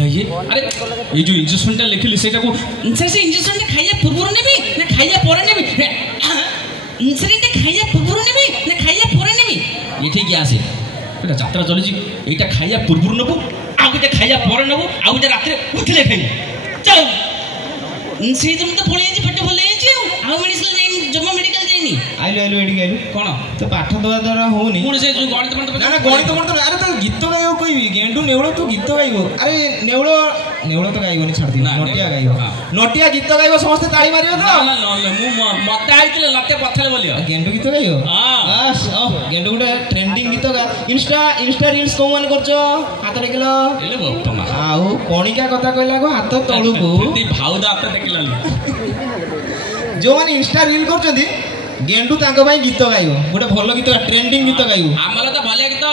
कहला ये अरे ये जो इंजेक्शनटा लिखिली सेटा को सर से इंजेक्शनटा खाइया पूर्व नेबी ना खाइया पर नेबी सर एटा खाइया पूर्व नेबी ना खाइया पर नेबी ये ठीक आसे एटा यात्रा चली जी एटा खाइया पूर्व नेबो आ गोटे खाइया पर नेबो आ गोटे रात रे उठले खाइया चल से तुम तो पळे जी पेट भले जी आ मेडिसिन जाई जम्मा मेडिकल जाईनी आइलो आइलो एडी आइलो कोन तो पाठ दवा द्वारा होनी कोन से जो गणित मंत्र ना ना गणित मंत्र अरे तो गीत गाइबो कोई गेंडू नेवळो तो गीत गाइबो अरे नेवळो नेवळो तो गाइबोनी छाड़ दी नटिया गाइबो नटिया गीत गाइबो समस्त ताली मारियो तो ना ना मु मते आइतिले लते पथले बोलियो गेंडू गीत गाइबो हां ओ गेंडू गुडे ट्रेंडिंग गीत गा इंस्टा रील्स को मन करछो हाथ देखलो एले बप्पा आउ कोणिका कथा कहला को हाथ तळु को ती भाउदा हाथ देखलाली जो माने इंस्टा रील करछंती गेंडू तांको भाई गीत गाइबो गोटे भलो गीत ट्रेंडिंग गीत गाइबो आमला तो भले गीत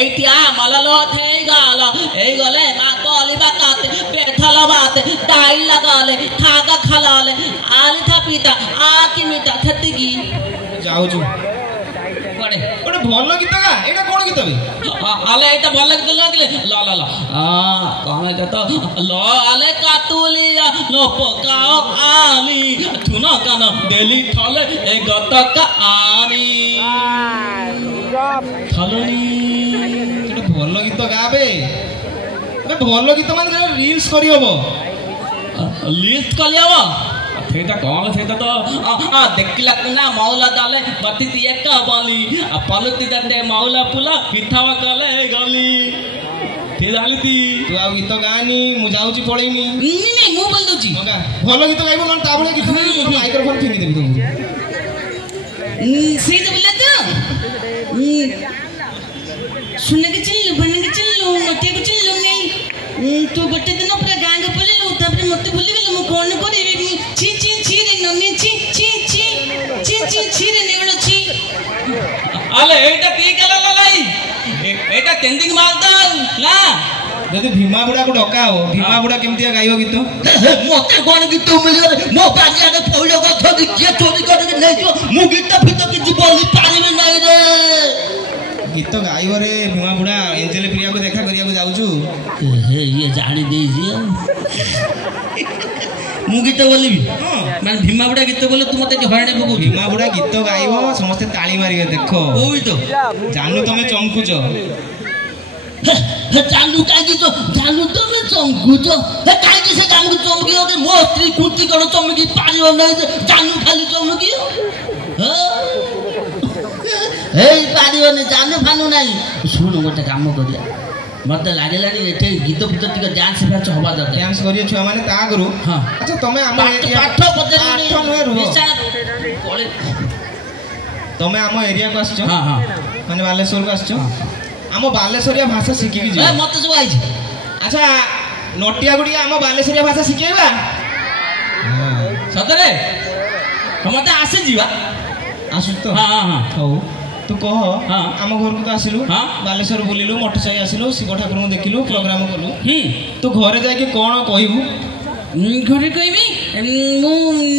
एतिया मललो थे गालो ए गले मा कोली बात पेथल बात टाइल लगाले खागा खलाले आली था पीता आ की मीता थतिगी जाऊ छु कोडे गोटे भलो गीत गा एटा कोन गीत बे आले एटा भलो गीत लगले ला ला ला कहले त लो आले कातुलिया लो पकाओ आली थुना काना देली थले ए गतक आनी थलोनी एटा भलो गीत गाबे बे भलो गीत माने रील्स करी हबो लिस्ट कलियावा थेता कौन थेता तो देखला ना मौला डाले बत्ती दिए का बाली पलुती दंडे मौला पुला पिठावा कले गली थे डाली थी तू आ गीत गानी मु जाउची पळेमी नहीं मु बोल दोची मगा भलो गीत गाइबो कोन ताबळे गीत माइक्रोफोन फिंगी देबी तुमको से तो बोले तो सुनने के चल बनने के चल मते को चल नहीं तो गोटे दिन पूरा गां के पले लो तापर मते भूली गेलो मु कोन करे छी छी छी रे नन्नी छी छी छी छी छी छी रे नेवलो छी आले एटा की कला लाई एटा टेंडिंग मारता ला जदि भीमा बुढ़ा को डका हो भीमा बुढ़ा केमतिया गाइबो गीत मते कोन गीत मिलियो मो बाजिया के पौलो गथ की के चोरी कर के नै जो मु गीत फित की जीवली पानी में नै रे गीत गाइबो रे भीमा बुढ़ा एंजेल प्रिया को देखा करिया को जाउछु हे ये जानी दे जी मु गीत बोलिबी माने भीमा बुढ़ा गीत बोले तू मते हरणे पकौ भीमा बुढ़ा गीत गाइबो समस्त ताली मारिबे देखो ओई तो जानू तमे चमकुचो जानू काई तो जानू तमे चमकुचो हे काई से जानू चमकियो के मो स्त्री कुंती कोन चमकी पारियो नै जानू खाली चमकियो हे पारियो नै जानू फानू नै सुन गोटे काम करिया मते लागेलानी एते गीत फित टिक डांस फेच हवा दरकार डांस करियो छुआ माने ता करू हां अच्छा तमे हम पाठ पजनी पाठ नुए रो पळे तमे हम एरिया को आछो हां हां माने बालेश्वर को आछो हम बालेश्वरिया भाषा शिखि कि जे मते जो आइछ अच्छा नटिया गुडी हम बालेश्वरिया भाषा शिखेबा सतरे हमते आसे जीवा आसु तो हां हां हो तू कह हाँ आम घर को तो आसिलु हाँ बालेश्वर बुलिलु मठसाई आसिलु शिव ठाकुर को देखिलु प्रोग्राम कलु तू घरे जाके कोन कहबू घरे कहबी मु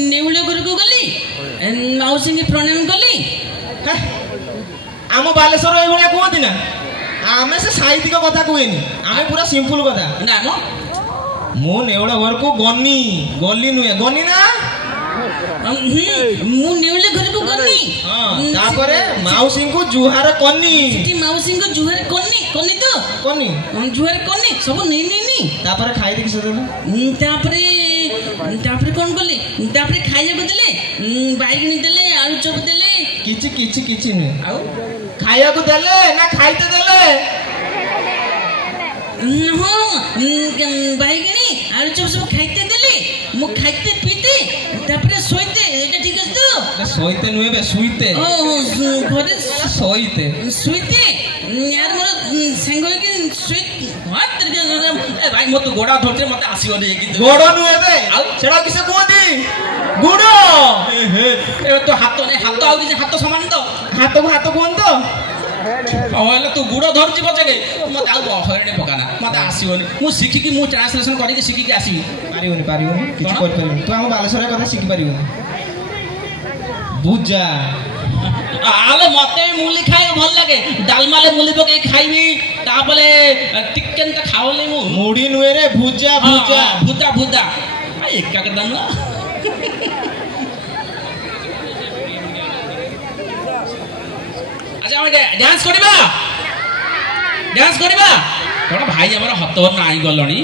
नेउले घर को गली मौसी के प्रणाम कली आम बालेश्वर ए भलिया कहती ना आमे से साहित्यिक कथा कहनी आमे पूरा सिंपल कथा ना मो मु नेउला घर को गनी गली नुए गनी ना मु नेउले घर को गनी हां तापरे मौसी को जुहार कनी सिटी मौसी को जुहार कनी कनी तो कनी जुहार कनी सब नहीं नहीं नहीं तापरे खाई देखि सदला तापरे कोन कली तापरे खाइया को देले बाइगनी देले आलू चप देले किछि नु आउ खाइया को देले ना खाइते देले हां बाइगनी आलू चप सब खाइते देले मु खाइते पीते तापरे सोइते एटा ठीक है तो सोइते नुए बे सुइते ओ घरे सोइते सुइते यार मोर संग के सुइते हाथ तरके ए भाई मो तो गोड़ा धरते मते आसीबो नै कि गोड़ा नुए बे सेडा किसे कोदी गुडो ए तो हाथ नै हाथ आउ कि हाथ समान तो हाथ कोन तो ओले तू गुडो धरछि बचके मते आउ हरणे पकाना मते आसीबो मु सिखि कि मु ट्रांसलेशन करि कि सिखि कि आसी पारिबोनी किछि कर पारिबोनी तू हम बालेश्वर कथा सिखि पारिबोनी बुझा আরে মতে মুলি খাই ভাল লাগে ডালমালে মুলি পকাই খাইবি তাপরে চিকেন টা খাওলে মু মুড়ি নুয়ে রে ভুজা ভুজা ভুজা ভুজা একা কথা না আচ্ছা আমি ডান্স করিবা কোন ভাই আমার হতর নাই গলনি